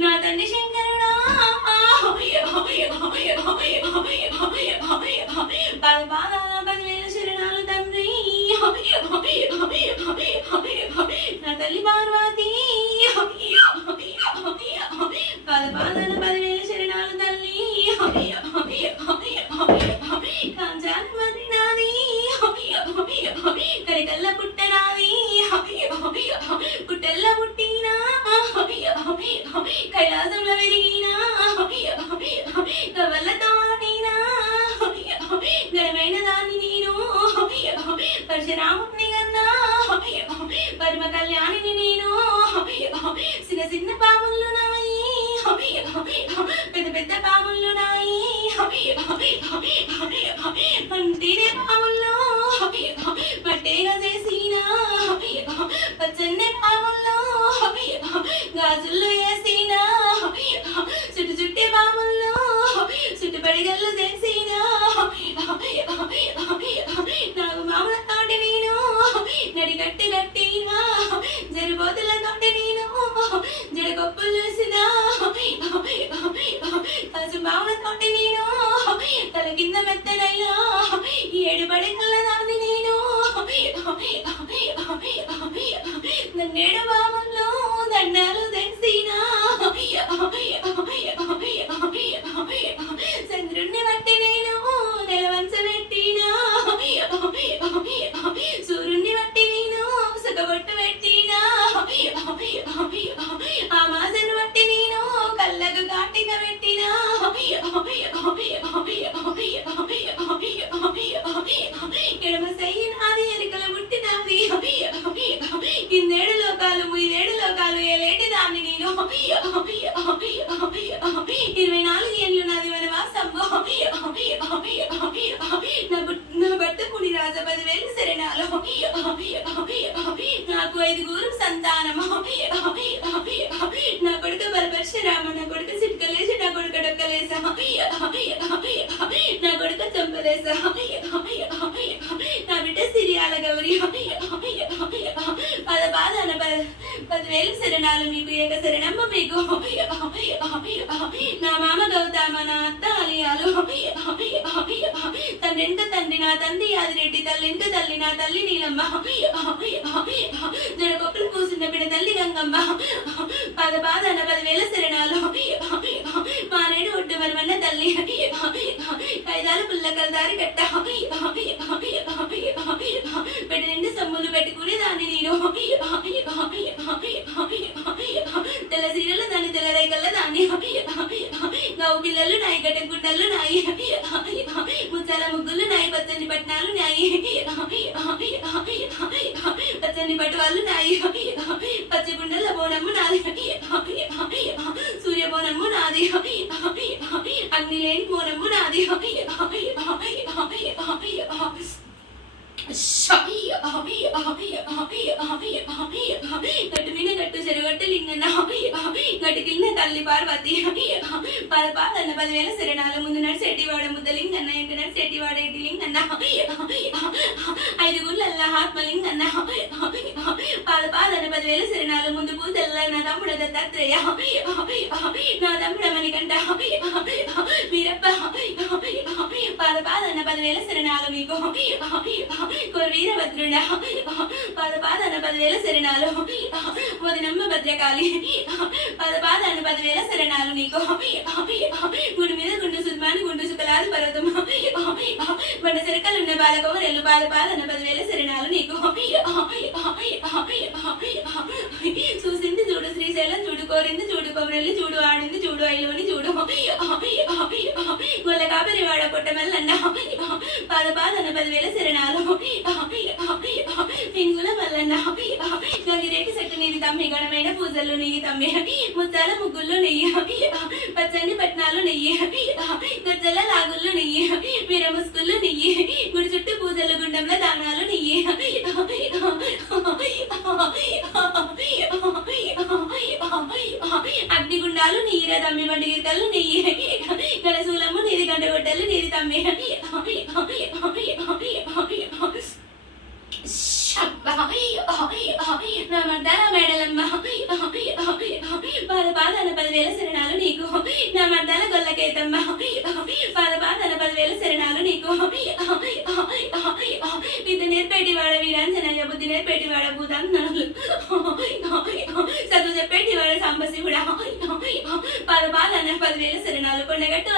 నా తండ్రి శంకరుడా పాదాల 10,000 శరణాలు తండ్రి. నా తల్లి పార్వతి పాదాల 10,000 శరణాలు తల్లి. కాంచాని మరి నాది కరికల్ల పుట్టనాది పుట్టెల్ల పుట్టినా కైలాసంలో పెరిగినా కవల్లతో ఆడినా ఘనమైన దాన్ని నేను పరశురాముని కన్నా పరమ కళ్యాణిని నేను. చిన్న చిన్న పాములు నాయి పెద్ద పెద్ద పాములు నాయి పంటినే పాముల్లో పట్టేగా చేసినా పచ్చని పాముల్లో గాజుల్లో వేసినా చుట్టు చుట్టే పాముల్లో చుట్టుపడిగల్లు చేసినా నాకు మామూల తోటి నేను నడిగట్టి గట్టినా జరిపోతుల తోటి నేను జడగొప్పులు చూసినా కాసు మామూల తోటి నేను తల కింద మెత్తనైనా ఏడు పడగల దాన్ని నేను నన్నేడు బాముల్లో దండాలు తెసినా చంద్రుణ్ణి బట్టి నేను నెలవంచ పెట్టినా సూర్యుణ్ణి బట్టి నేను సుఖబొట్టు పెట్టినా ఆ మాసను బట్టి నేను కళ్ళకు కాటిక పెట్టినా ఎడమ సయ్యి నాది ఎలుకల పుట్టినాది కిందేడు లోకాలు 3 లోకాలు ఏలేటి దాన్ని నేను 24 ఏళ్ళు నాది వనవాసంబో నా భర్త పుడి రాజ 10,000 శరణాలు నాకు 5 సంతానము నా కొడుకు బలపరశురామ నా కొడుకు చిట్కలేసి నా కొడుకు డొక్కలేస నా కొడుకు చంపలేస నా బిడ్డ సిరియాల గౌరి పాదాన 10,000 శరణాలు మీకు ఏక శరణమ్మ మీకు. నా మామ గౌతమ నా అత్త అలియాలు తండ్రింట తండ్రి నా తండ్రి యాదిరెడ్డి తల్లింట తల్లి నా తల్లి నీలమ్మ జడకొప్పులు కూసిన బిడ్డ తల్లి గంగమ్మ పాదాన 10,000 శరణాలు మానేడు ఒడ్డు మరమన్న తల్లి కైదాల పుల్లకల దారి కట్ట బిడ్డ నిండు సమ్ములు పెట్టుకునే దాన్ని నేను తెల్ల సీరల దాన్ని తెల్ల రేగల్ల దాన్ని గవు పిల్లలు నాయి గడ్డ గుడ్డలు నాయి ముచ్చాల ముగ్గులు నాయి పచ్చని పట్నాలు నాయి పచ్చని పట్టువాళ్ళు నాయి పచ్చి గుండెల బోనమ్ము నాది సూర్య బోనమ్ము నాది అగ్ని లేని బోనమ్ము నాది గట్టు మీద గట్టు చెరుగట్టు లింగన్న గట్టు కింద తల్లి పార్వతి పాదాన 10,000 శరణాలు ముందు నడు సెట్టివాడ ముద్ద లింగన్న ఇంటి నడు సెట్టివాడ ఇంటి లింగన్న 5 గుళ్ళల్ల ఆత్మలింగన్న పాదాన 10,000 శరణాలు ముందు పూజల్ల నా తమ్ముడ దత్తాత్రేయ నా తమ్ముడ మణికంఠ వీరప్ప పాదాన 10,000 శరణాలు మీకు వీరభద్రుడ పాదాన 10,000 శరణాలు వదినమ్మ భద్రకాళి పాదాన 10,000 శరణాలు నీకు గుడి మీద గుండు సుద్మాని గుండు సుకలాది పర్వతం బండ చెరకలున్న బాలకోవరెల్లు పాదాన 10,000 శరణాలు నీకు చూసింది చూడు శ్రీశైలం చూడు కోరింది చూడు కొమరెల్లి చూడు ఆడింది చూడు ఐలోని చూడు గొల్ల కాపరి వాడ పొట్ట మల్లన్న పాదాన 10,000 శరణాలు పింగుల మల్లన్న గంగిరేటి చెట్టు నీది తమ్మి గణమైన పూజలు నెయ్యి తమ్మి ముత్తాల ముగ్గుళ్ళు నెయ్యి పచ్చని పట్నాలు నెయ్యి గజ్జల లాగుళ్ళు నెయ్యి వీర ముసుగుళ్ళు నెయ్యి గుడి చుట్టూ పూజలు గుండంలో దానాలు నెయ్యి అగ్నిగుండాలు నెయ్యిరా తమ్మి బండి గిరికలు నెయ్యి తమ్మి నా మర్దాల మేడలమ్మ పాదపాదన 10,000 శరణాలు నీకు నా మర్దాల గొల్లకైతమ్మ పాదపాదన 10,000 శరణాలు నీకు విద్య నేర్పేటివాడ వీరాంజనేయ బుద్ధి నేర్పేటివాడ భూతాంజనులు చదువు చెప్పేటివాడ సాంబశివుడా పాదపాదన 10,000 శరణాలు కొండగట్టు